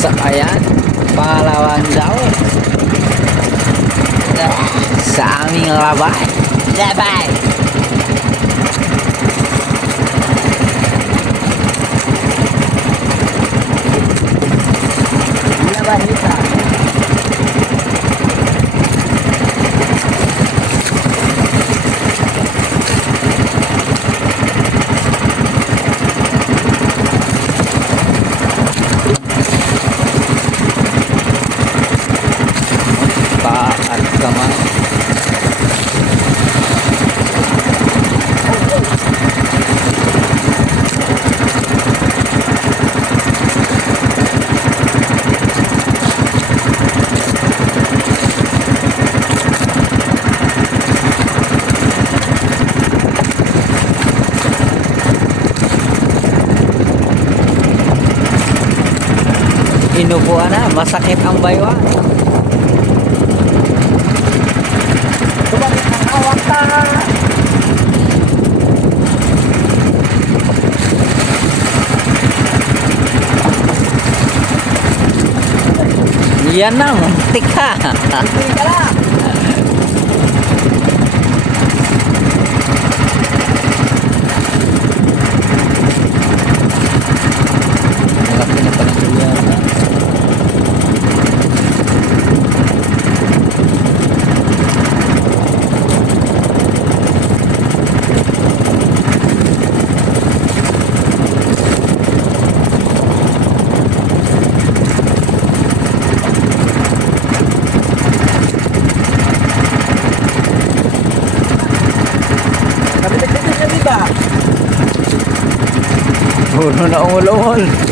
Sa ayan, pangalawan daw. Sa aming labay. Labay! Labanita. Paat ka man. Inupuan na, masakit ang baywan. Tumagit ang hawak! Yan na, muntik ka. Muntik ka lang. Puno na umulungol.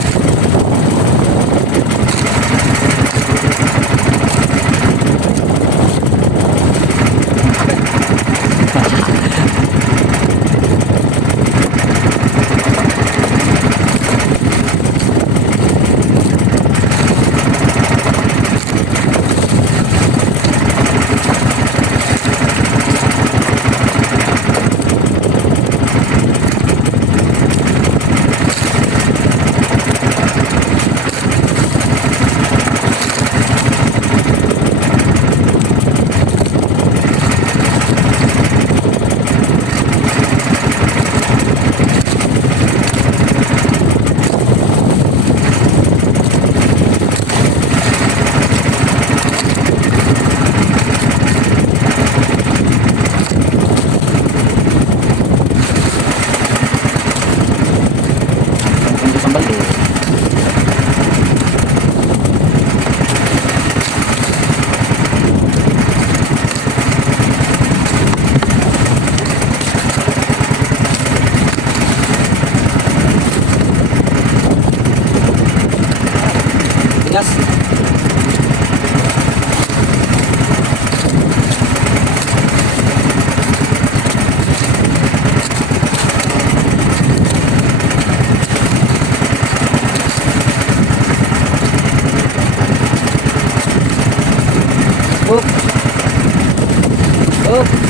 Oh.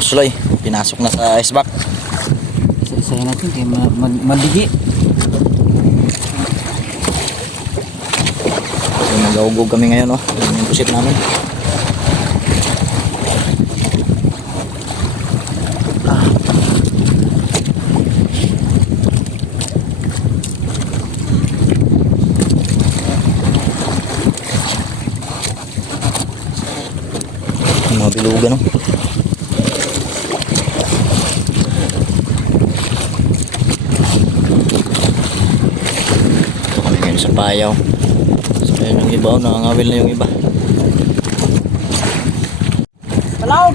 Ni Usloy. Pinasok na sa iceback. Saya natin kay ma mag madigi. So nag-augog kami ngayon oh. Yan yung pusit namin. Mga bilugan oh. Ito kami ngayon sa payaw. So ayan yung iba oh. Nakangawil na yung iba.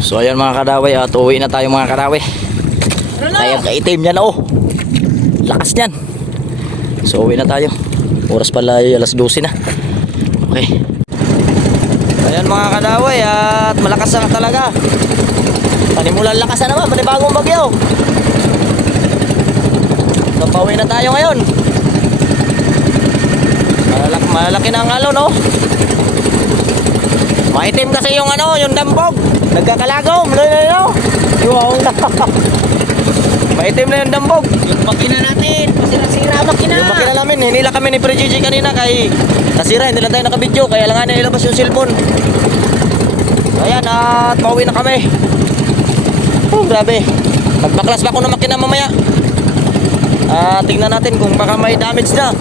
So ayan mga kadaway at uwi na tayo mga kadaway. Ayan kaitim niyan oh. Lakas niyan. So uwi na tayo. Oras pala ay alas 12 na. Okay. Ayan mga kadaway at malakas na talaga. Panimulan lakas na naman, panibagong bagyo. So pauwi na tayo ngayon. Malalaki na ang alon oh. Maitim kasi yung ano, yung dambog. Nagkakalagom. No, no, no. Wow. Maitim na yung dambog. Yung makina natin, masira-sira makina. Yung makina namin, hinila kami ni Pre Gigi kanina kay nasira, hindi lang tayo nakabidyo, kaya lang nga nilabas yung cellphone. Ayan, at pauwi na kami. Oh, grabe. Magbaklas pa ako ng makina mamaya. Ah, tingnan natin kung baka may damage na.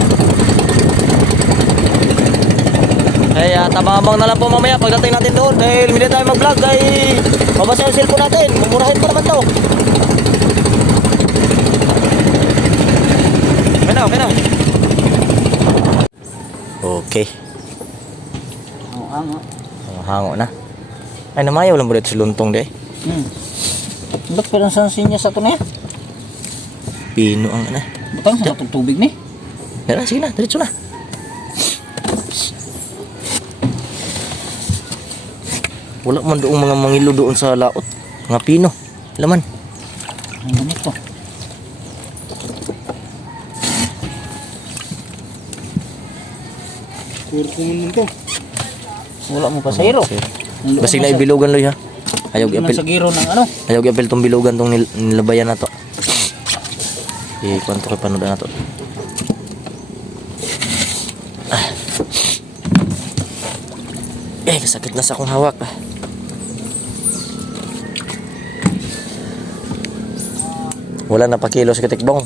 Kaya tabang na lang po mamaya pagdating natin doon dahil hindi tayo mag-vlog dahil mabasa yung cellphone natin. Mumurahin pa naman to. Okay na, okay na. Okay. Oh, hango na. Ay, namayaw lang ba dito sa luntong de? Hmm. Ba't parang sansin niya sa ito na? Pino ang ano. Butang sa tubig ni. Yan na, sige na, diretso na. Wala man doong mga mangilo doon sa laot. Mga pino. Laman. Ang ganito. Wala mo pa sa iro. Basig na ibilugan loy ha. Ayaw Nasa i-apil. giro ng ano. Ayaw i-apil tong bilugan tong nil nilabayan na to. Eh, kwanto kay panood na to. Ah. Eh, kasakit na sa akong hawak. Ah. Wala na pa kilo sa katikbong.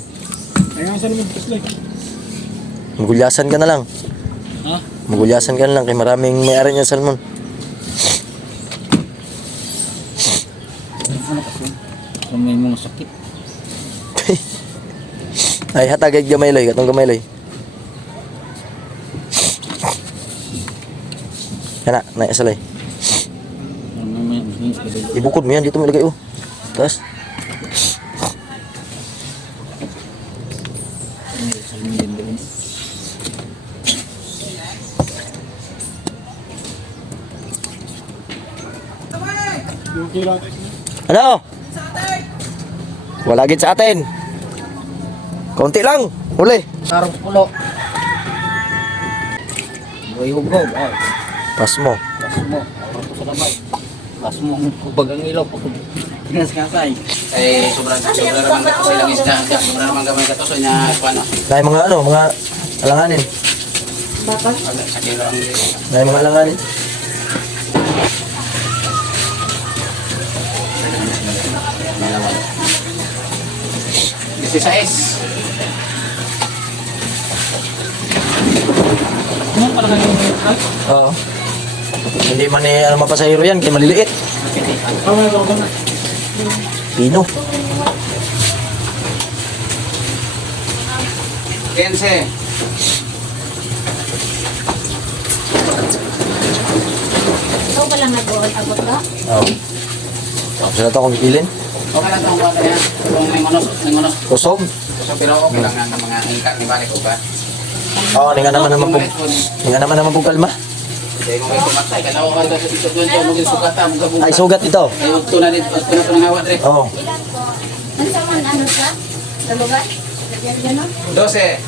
Ayun, saan mo Presley? Magulyasan ka na lang. Ha? Magulyasan ka na lang kay maraming may-ari niya salmon. Ano kasi? So may mga sakit. Ay, hatagay gamay loy, katong gamay loy. Kana, na isa loy. Ano Ibukod mo yan, dito mo ilagay oh. Tapos, salmon din doon. Yung kira. Ano? Wala gid sa atin. Konti lang, huli. Sarong pulo. Buhay hugog. Ay, Pas mo. pas mo. Sa lamay. Pas mo ang kubag ang ilaw. Pinaskasay. eh sobrang sobrang naman katosoy lang isda isda sobrang naman gamay katosoy na ano Dahil mga ano, mga alanganin. ang Dahil mga alanganin. 16. Ano pala kayo? Oo. Hindi man eh, ano mapasahiro yan, kaya maliliit. Pino. Kense. Ikaw ba lang nag-all abot ka? Oo. Tapos na ito kung pipilin okay lang niya kung may ngonos may ngonos Kusog. so pero okay lang ang mga ingka ni balik ko ba Oo, hindi nga naman naman po. Hindi nga naman naman po kalma. Sa buka Ay, sugat ito. ay ugto na dito ugto na to ng hawat dre Oo. Ano sa man, ano sa? Lagyan gano'n? 12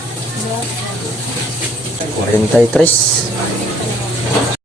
43.